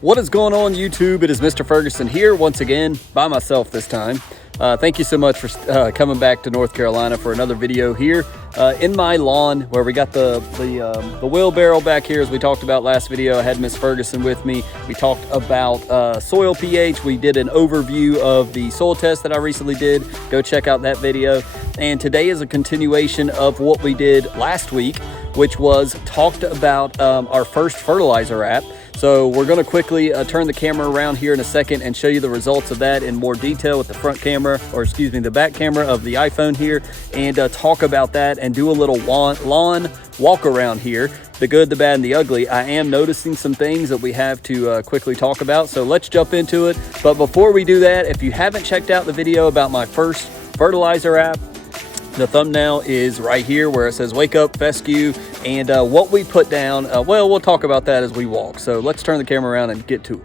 What is going on, YouTube? It is Mr. Ferguson here once again, by myself this time. Thank you so much for coming back to North Carolina for another video here in my lawn, where we got the wheelbarrow back here, as we talked about last video. I had Miss Ferguson with me. We talked about soil pH. We did an overview of the soil test that I recently did. Go check out that video. And today is a continuation of what we did last week, which was talked about our first fertilizer app. So we're going to quickly turn the camera around here in a second and show you the results of that in more detail with the front camera, or excuse me, the back camera of the iPhone here, and talk about that and do a little lawn walk around here, the good, the bad, and the ugly. I am noticing some things that we have to quickly talk about, so let's jump into it. But before we do that, if you haven't checked out the video about my first fertilizer app, the thumbnail is right here where it says Wake Up Fescue, and what we put down, well, we'll talk about that as we walk. So let's turn the camera around and get to it.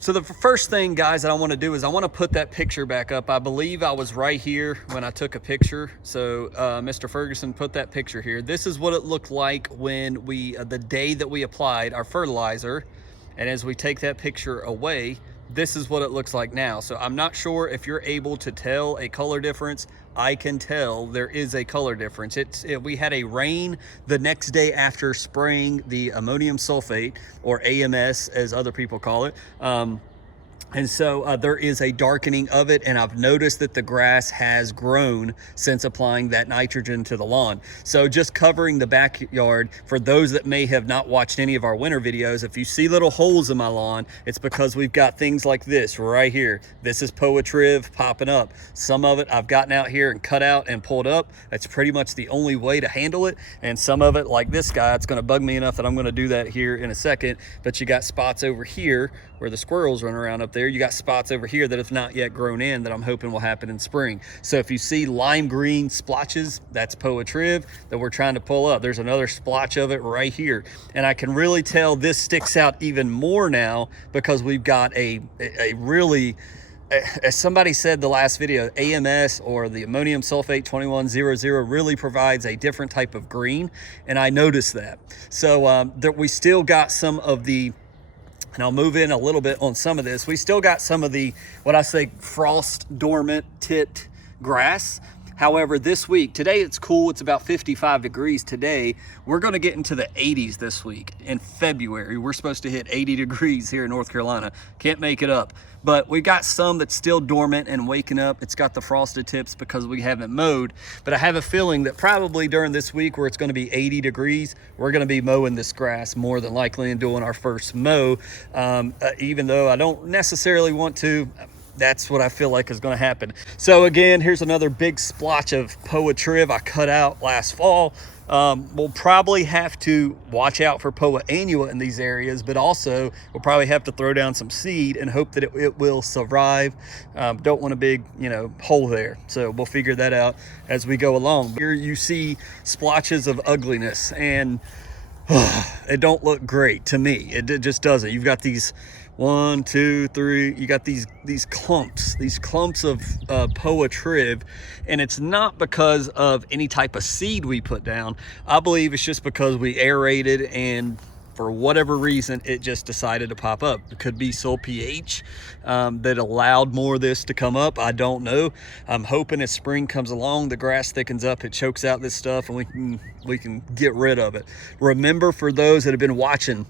So the first thing, guys, that I want to do is I want to put that picture back up. I believe I was right here when I took a picture. So Mr. Ferguson put that picture here. This is what it looked like when the day that we applied our fertilizer. And as we take that picture away, this is what it looks like now. So I'm not sure if you're able to tell a color difference. I can tell there is a color difference. We had a rain the next day after spraying the ammonium sulfate, or AMS as other people call it. And so there is a darkening of it, and I've noticed that the grass has grown since applying that nitrogen to the lawn. So just covering the backyard, for those that may have not watched any of our winter videos, if you see little holes in my lawn, it's because we've got things like this right here. This is Poa triv popping up. Some of it I've gotten out here and cut out and pulled up. That's pretty much the only way to handle it. And some of it, like this guy, it's going to bug me enough that I'm going to do that here in a second. But you got spots over here where the squirrels run around up there. You got spots over here that have not yet grown in that I'm hoping will happen in spring. So if you see lime green splotches, that's Poa triv that we're trying to pull up. There's another splotch of it right here. And I can really tell this sticks out even more now because we've got a really, as somebody said the last video, AMS, or the ammonium sulfate 2100, really provides a different type of green. And I noticed that. So we still got some of the, and I'll move in a little bit on some of this. We still got some of the, what I say, frost dormant tipped grass. However, this week, today it's cool. It's about 55 degrees today. We're going to get into the 80s this week. In February, we're supposed to hit 80 degrees here in North Carolina. Can't make it up. But we got some that's still dormant and waking up. It's got the frosted tips because we haven't mowed. But I have a feeling that probably during this week where it's going to be 80 degrees, we're going to be mowing this grass more than likely and doing our first mow. Even though I don't necessarily want to, that's what I feel like is going to happen. So again, here's another big splotch of Poa triv I cut out last fall. We'll probably have to watch out for Poa annua in these areas, but also we'll probably have to throw down some seed and hope that it will survive. Don't want a big, hole there. So we'll figure that out as we go along. Here you see splotches of ugliness, and it don't look great to me. It just doesn't. You've got these 1, 2, 3, you got these clumps of Poa triv, and it's not because of any type of seed we put down. I believe it's just because we aerated, and for whatever reason it just decided to pop up. It could be soil pH that allowed more of this to come up. I don't know. I'm hoping as spring comes along, the grass thickens up, it chokes out this stuff, and we can get rid of it. Remember, for those that have been watching,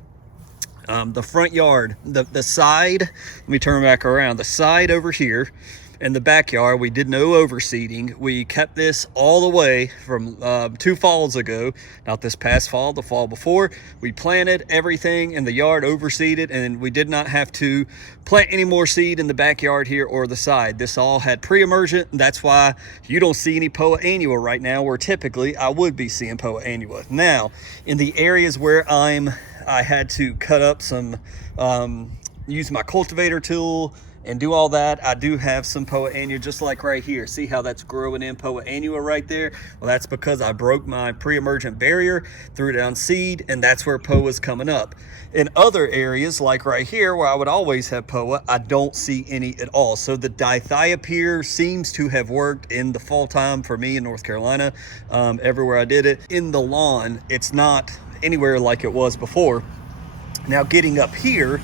the front yard, the side, let me turn back around, the side over here in the backyard, we did no overseeding. We kept this all the way from 2 falls ago, not this past fall, the fall before. We planted everything in the yard, overseeded, and we did not have to plant any more seed in the backyard here or the side. This all had pre-emergent, and that's why you don't see any Poa annua right now, where typically I would be seeing Poa annua. Now, in the areas where I had to cut up some, use my cultivator tool and do all that, I do have some Poa annua, just like right here. See how that's growing in Poa annua right there? Well, that's because I broke my pre-emergent barrier, threw down seed, and that's where Poa's coming up. In other areas, like right here, where I would always have Poa, I don't see any at all. So the dithiopyr seems to have worked in the fall time for me in North Carolina. Everywhere I did it. In the lawn, it's not anywhere like it was before. Now getting up here,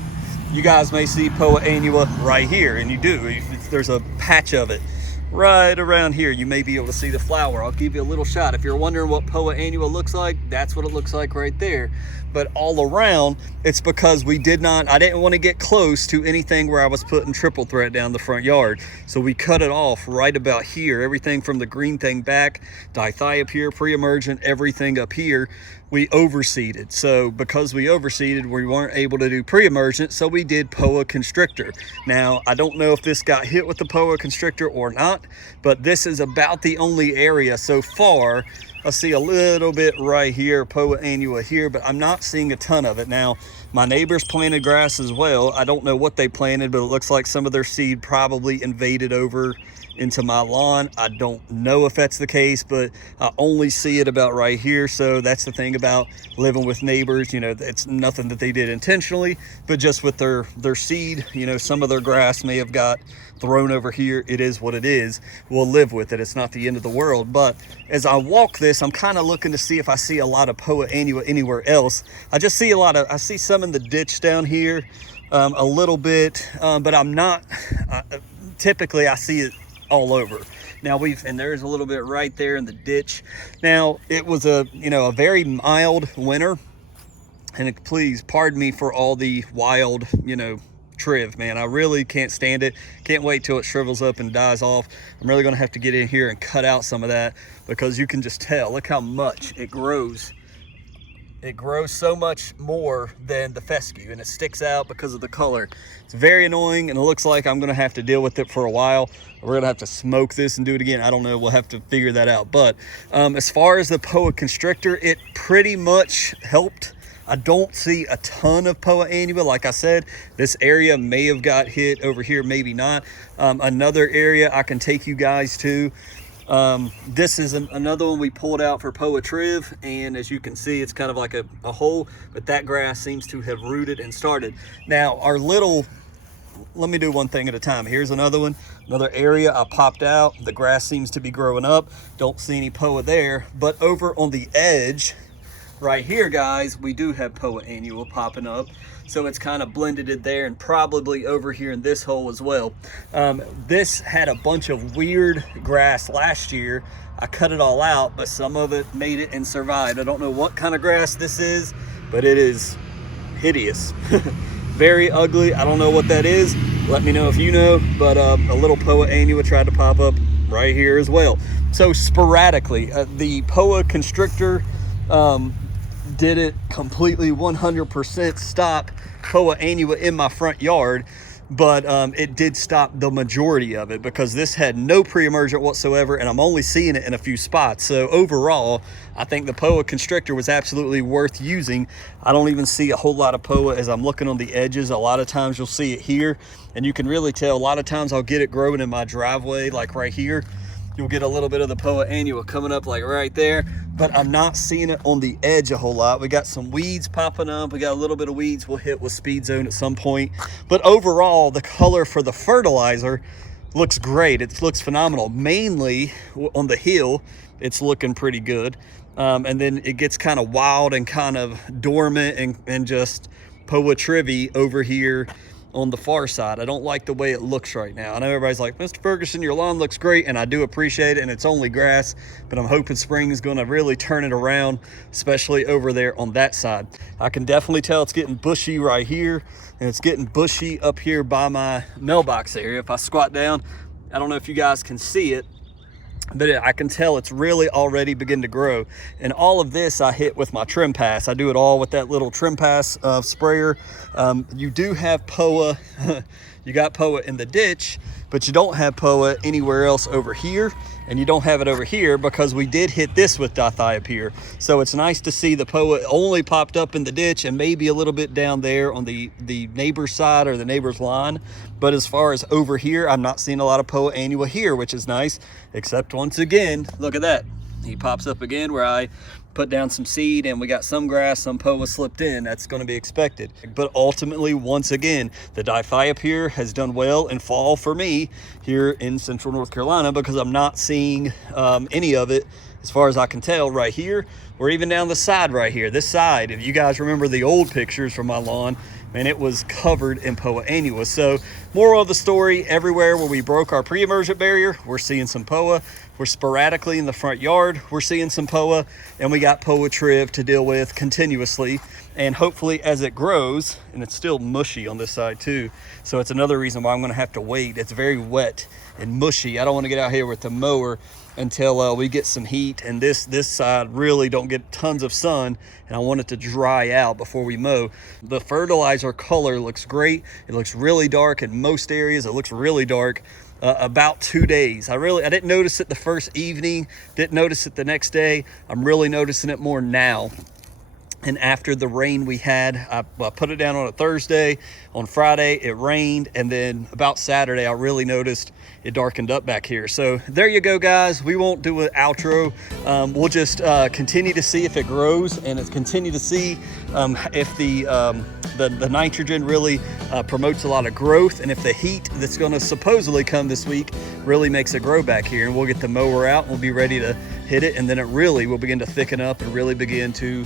you guys may see Poa annua right here, and you do. There's a patch of it right around here. You may be able to see the flower. I'll give you a little shot. If you're wondering what Poa annua looks like, that's what it looks like right there. But all around, it's because I didn't want to get close to anything where I was putting triple threat down the front yard. So we cut it off right about here. Everything from the green thing back, dithiopyr, pre-emergent, everything up here, we overseeded. So because we overseeded, we weren't able to do pre-emergent, so we did Poa constrictor. Now, I don't know if this got hit with the Poa constrictor or not, but this is about the only area so far. I see a little bit right here, Poa annua here, but I'm not seeing a ton of it. Now, my neighbors planted grass as well. I don't know what they planted, but it looks like some of their seed probably invaded over into my lawn. I don't know if that's the case, but I only see it about right here. So that's the thing about living with neighbors. You know, it's nothing that they did intentionally, but just with their seed, you know, some of their grass may have got thrown over here. It is what it is. We'll live with it. It's not the end of the world. But as I walk this, I'm kind of looking to see if I see a lot of Poa annua anywhere else. I see some in the ditch down here, a little bit, but I'm not, typically I see it all over. Now and there's a little bit right there in the ditch. Now it was a very mild winter, and please pardon me for all the wild, triv, man. I really can't stand it. Can't wait till it shrivels up and dies off. I'm really gonna have to get in here and cut out some of that, because you can just tell, look how much it grows. It grows so much more than the fescue, and it sticks out because of the color. It's very annoying, and it looks like I'm gonna have to deal with it for a while. We're gonna have to smoke this and do it again. I don't know, we'll have to figure that out. But as far as the Poa constrictor, it pretty much helped. I don't see a ton of Poa annua. Like I said, this area may have got hit over here, maybe not. Another area I can take you guys to, this is another one we pulled out for Poa triv, and as you can see, it's kind of like a hole, but that grass seems to have rooted and started. Now let me do one thing at a time. Here's another area I popped out. The grass seems to be growing up. Don't see any Poa there, but over on the edge right here, guys, we do have Poa annua popping up. So it's kind of blended in there, and probably over here in this hole as well. This had a bunch of weird grass last year. I cut it all out, but some of it made it and survived. I don't know what kind of grass this is, but it is hideous. Very ugly. I don't know what that is. Let me know if you know, but a little Poa annua tried to pop up right here as well. So sporadically, the Poa constrictor did it completely 100% stop Poa annua in my front yard, but it did stop the majority of it, because this had no pre-emergent whatsoever, and I'm only seeing it in a few spots. So overall, I think the Poa constrictor was absolutely worth using. I don't even see a whole lot of Poa as I'm looking on the edges. A lot of times you'll see it here, and you can really tell. A lot of times I'll get it growing in my driveway, like right here. You'll get a little bit of the Poa annua coming up like right there, but I'm not seeing it on the edge a whole lot. We got some weeds popping up. We got a little bit of weeds we'll hit with Speed Zone at some point. But overall, the color for the fertilizer looks great. It looks phenomenal. Mainly on the hill, it's looking pretty good. And then it gets kind of wild and kind of dormant and just Poa trivy over here on the far side. I don't like the way it looks right now. I know everybody's like, Mr. Ferguson, your lawn looks great, and I do appreciate it, and it's only grass, but I'm hoping spring is going to really turn it around, especially over there on that side. I can definitely tell it's getting bushy right here, and it's getting bushy up here by my mailbox area. If I squat down, I don't know if you guys can see it, but I can tell it's really already beginning to grow. And all of this I hit with my trim pass. I do it all with that little trim pass sprayer. You do have Poa, you got Poa in the ditch, but you don't have Poa anywhere else over here, and you don't have it over here because we did hit this with dithiopyr. So it's nice to see the Poa only popped up in the ditch and maybe a little bit down there on the neighbor's side or the neighbor's lawn. But as far as over here, I'm not seeing a lot of Poa annua here, which is nice, except once again, look at that. He pops up again where I put down some seed, and we got some grass, some Poa slipped in. That's going to be expected. But ultimately, once again, the dithiopyr has done well in fall for me here in central North Carolina, because I'm not seeing any of it as far as I can tell, right here, or even down the side right here. This side, if you guys remember the old pictures from my lawn, man, it was covered in Poa annua. So moral of the story, everywhere where we broke our pre-emergent barrier, we're seeing some Poa. We're sporadically in the front yard, we're seeing some Poa, and we got Poa triv to deal with continuously. And hopefully as it grows, and it's still mushy on this side too, so it's another reason why I'm gonna have to wait. It's very wet and mushy. I don't wanna get out here with the mower until we get some heat, and this side really don't get tons of sun, and I want it to dry out before we mow. The fertilizer color looks great. It looks really dark in most areas. It looks really dark about 2 days. I didn't notice it the first evening, didn't notice it the next day. I'm really noticing it more now. And after the rain we had, I put it down on a Thursday. On Friday, it rained. And then about Saturday, I really noticed it darkened up back here. So there you go, guys. We won't do an outro. We'll just continue to see if it grows, and continue to see if the nitrogen really promotes a lot of growth, and if the heat that's gonna supposedly come this week really makes it grow back here. And we'll get the mower out, and we'll be ready to hit it, and then it really will begin to thicken up and really begin to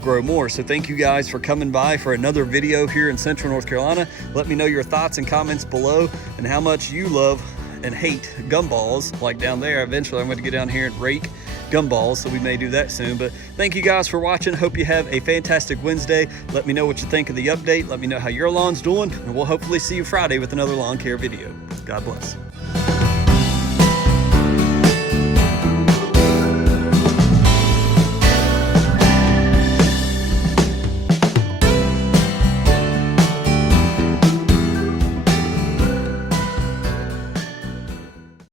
grow more. So thank you guys for coming by for another video here in Central North Carolina. Let me know your thoughts and comments below, and how much you love and hate gumballs like down there. Eventually I'm going to get down here and rake gumballs, so we may do that soon. But thank you guys for watching. Hope you have a fantastic Wednesday. Let me know what you think of the update. Let me know how your lawn's doing, and we'll hopefully see you Friday with another lawn care video. God bless.